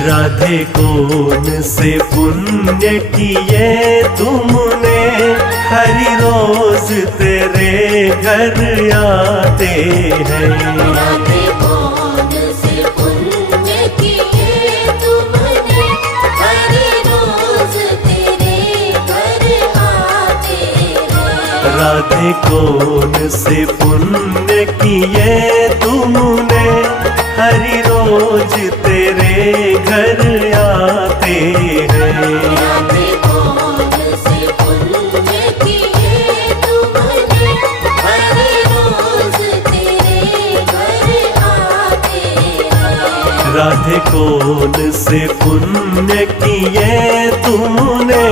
राधे कौन से पुण्य किए तुमने, हरि रोज तेरे घर आते हैं। राधे कौन से पुण्य किए तुमने, हरि रोज तेरे घर आते हैं। राधे कौन से पुण्य किए तुमने, हरि रोज तेरे घर आते हैं। राधे कौन से पुण्य किए तुमने, हरि रोज तेरे घर आते हैं। राधे कौन से पुण्य किए तुमने।